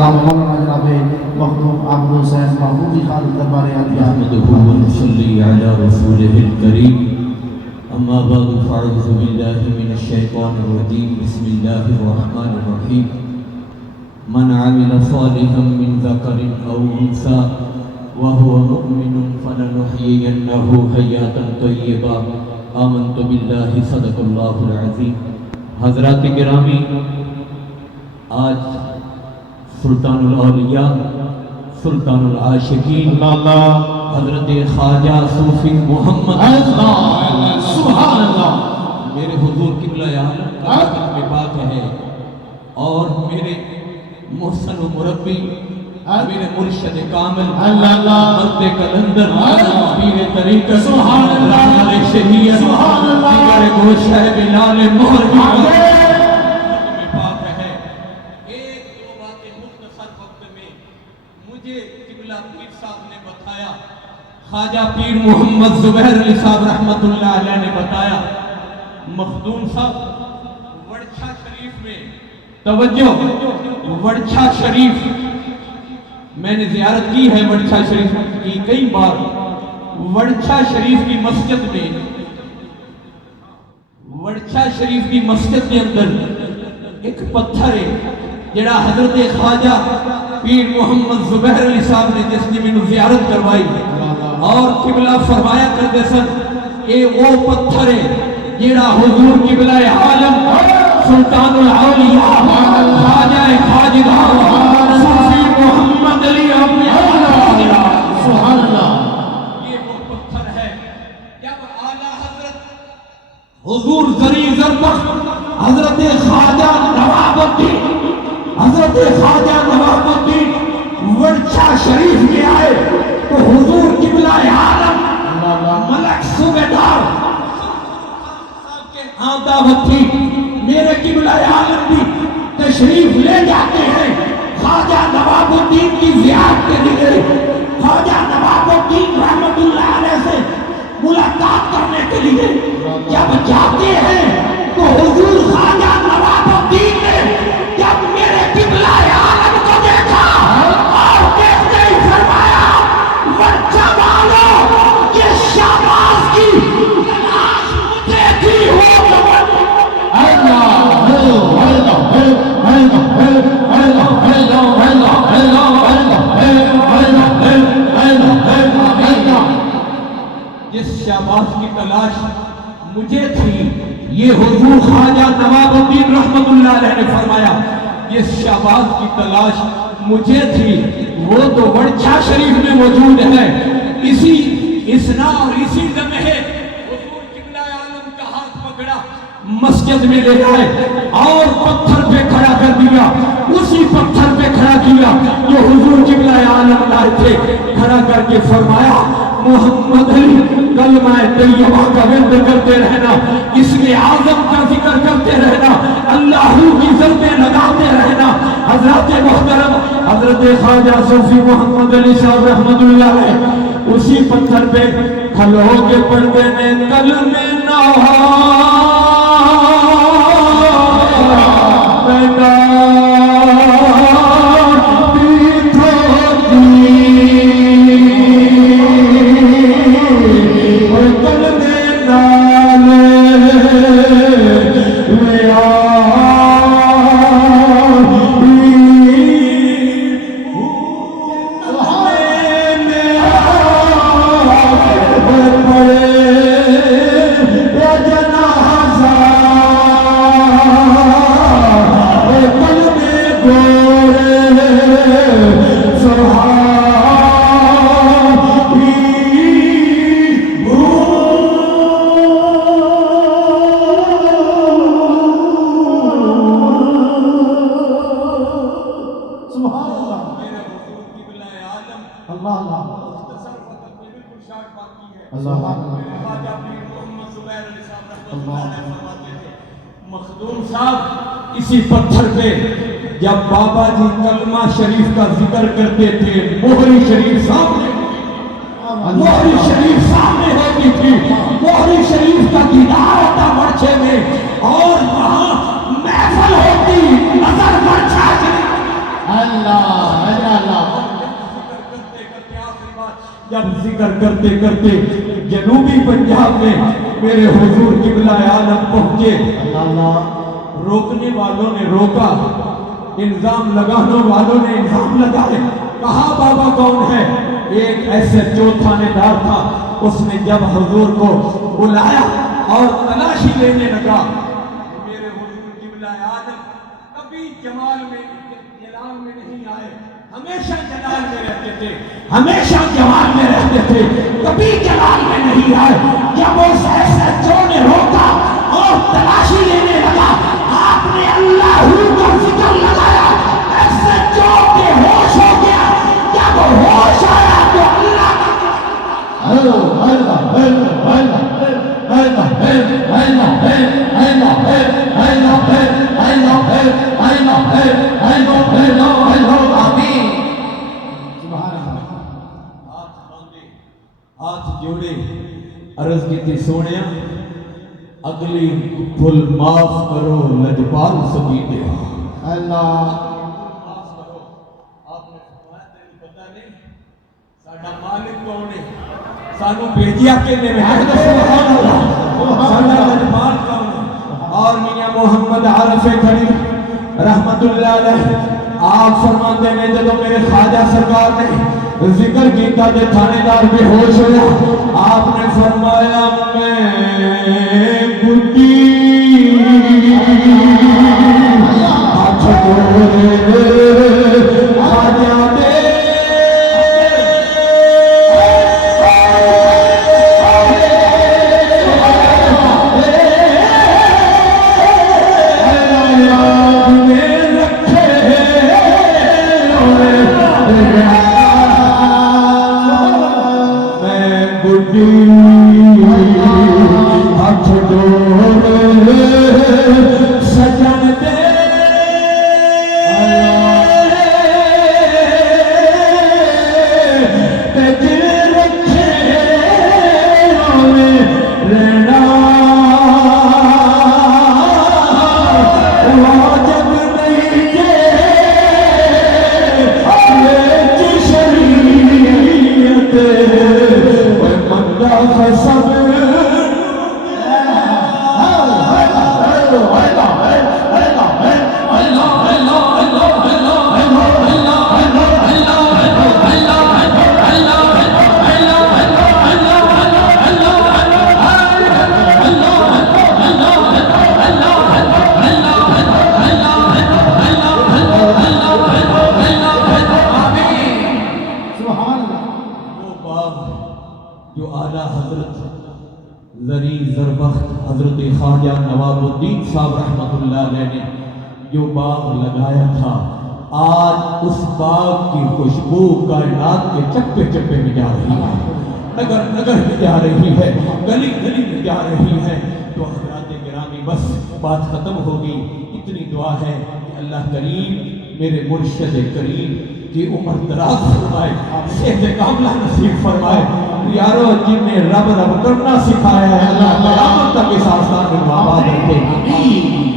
আল্লাহ মৌলানা জনাবে মখদুম আব্দুল সাহেব মাহবুবী খান দরবারে আতিয়া نحمده ونصلي على رسوله الكريم أما بعد فأعوذ بالله من الشيطان الرجيم بسم الله الرحمن الرحيم من عمل صالحا من ذكر أو أنثى وهو مؤمن فلنحيينه حياة طيبة آمنت بالله صدق الله العظيم. حضرات گرامی، آج سلطان الاولیاء سلطان العاشقین حضرت خواجہ صوفی محمد سبحان اللہ میرے حضور قبلہ عالم میں بات ہے، اور میرے محسن و مربی میرے مرشد کامل مرد کلندر پیر طریقت سبحان اللہ رحمت شہید سبحان اللہ دیگر گوشہ بلال مہر میں بات ہے. ایک دو باتیں مختصر وقت میں مجھے قبلہ پیر صاحب نے بتایا، خواجہ پیر محمد زبیر علی صاحب رحمت اللہ علیہ نے بتایا. مخدوم صاحب وڑچھا شریف میں توجہ، وڑچھا شریف میں نے زیارت کی ہے، وڑچھا شریف کی کئی بار. وڑچھا شریف کی مسجد میں، وڑچھا شریف کی مسجد کے اندر ایک پتھر ہے جڑا حضرت خواجہ پیر محمد زبیر علی صاحب نے جس نے میں زیارت کروائی اور قبلہ فرمایا کرتے سن، اے وہ پتھر ہے جڑا حضور قبلہ عالم سلطان الاولیاء خواجہ خواجدار صوفی محمد علی سبحان اللہ. یہ وہ پتھر ہے جب اعلیٰ حضرت حضور ذری زربخت حضرت خواجہ نواب الدین وڑچھا شریف میں آئے تو حضور قبلہ عالم ملک صوبیدار صاحب کے ہاں دعوت تھی، میرے قبلہ عالم بھی تشریف لے جاتے ہیں خواجہ نواب الدین کی زیارت کے لیے. خواجہ نواب الدین رحمت اللہ علیہ سے ملاقات کرنے کے لیے جب جاتے ہیں تو حضور خواجہ نواب الدین نے جب میرے قبلہ عالم کو دیکھا اور دیکھتے ہی فرمایا، وڑچھا والوں یہ شہباز کی تلاش مجھے تھی ہو. جس شہباز کی تلاش مجھے تھی، یہ حضور خواجہ نواب الدین رحمت اللہ علیہ نے فرمایا جس شہباز کی تلاش مجھے تھی وہ تو وڑچھا شریف میں موجود ہے. اسی اسنا اور اسی لمحے حضور قبلہ عالم کا ہاتھ پکڑا، مسجد میں لے آئے اور پتھر پہ کھڑا کر دیا. اسی پتھر پہ کھڑا کیا جو حضور قبلہ عالم لائے تھے، کھڑا کر کے فرمایا، محمد علی کلمہ طیبہ کا ورد کرتے رہنا، اسم اعظم کا ذکر کرتے رہنا، اللہ کی ضربیں لگاتے رہنا. حضرت محترم حضرت خواجہ صوفی محمد علی صاحب رحمت اللہ علیہ اسی پتھر پہ کھلو کے پڑھتے نے کلمہ نوحہ مخدوم صاحب اسی پتھر پہ جب بابا جی کلمہ شریف کا ذکر کرتے تھے، موہری شریف سامنے ہوتی تھی، موہری شریف کا دیدار ہوتا وڑچھے میں، اور وہاں محفل ہوتی، نظر وڑچھا شریف جب ذکر کرتے کرتے جنوبی پنجاب میں میرے حضور قبلہ عالم پہنچے، روکنے والوں نے روکا، الزام لگانے والوں نے الزام لگائے، کہا بابا کون ہے؟ ایک ایسے تھانے دار تھا، اس نے جب حضور کو بلایا اور تلاشی لینے لگا، میرے حضور قبلہ عالم کبھی جلال میں نہیں آئے، ہمیشہ جلال میں رہتے تھے، ہمیشہ جمال میں رہتے تھے، کبھی جلال میں نہیں آئے۔ جب اس ایسے نے روکا اور تلاشی لینے لگا، آپ نے اللہ کا ذکر لگایا، ایسے کے ہوش ہو گیا، جب ہوش آیا تو ہاتھ جوڑے عرض کی تھی سونیا اگلی بھول معاف کرو لجپال سبھی دے اللہ معاف کرو۔ آپ نے فرمایا تیری پتہ نہیں ساڈا مالک کون ہے، سانو بھیجیا کنے میں ہے، سبحان اللہ، ساڈا لجپال کون ہے؟ اور میاں محمد عارف کھڑی رحمت اللہ علیہ آپ فرماتے ہیں جب میرے خواجہ سرکار نے ذکر کیتا دے تھانے دار بے ہوش ہویا، آپ نے فرمایا میں بڈی ہاتھ جوڑے خواجہ دے سجن دے جو اعلیٰ حضرت زری زربخت حضرت خواجہ نواب الدین صاحب رحمت اللہ علیہ نے جو باغ لگایا تھا، آج اس باغ کی خوشبو کائنات کے چپے چپے میں جا رہی ہے، نگر نگر میں جا رہی ہے، گلی گلی میں جا رہی ہے۔ تو حضرات گرامی بس بات ختم ہوگی، اتنی دعا ہے کہ اللہ کریم میرے مرشد کریم کی عمر دراز فرمائے، صحت کاملہ نصیب فرمائے۔ یارو جن نے رب رب کرنا سکھایا ہے اللہ قیامت تک اس آستان میں آباد رکھے۔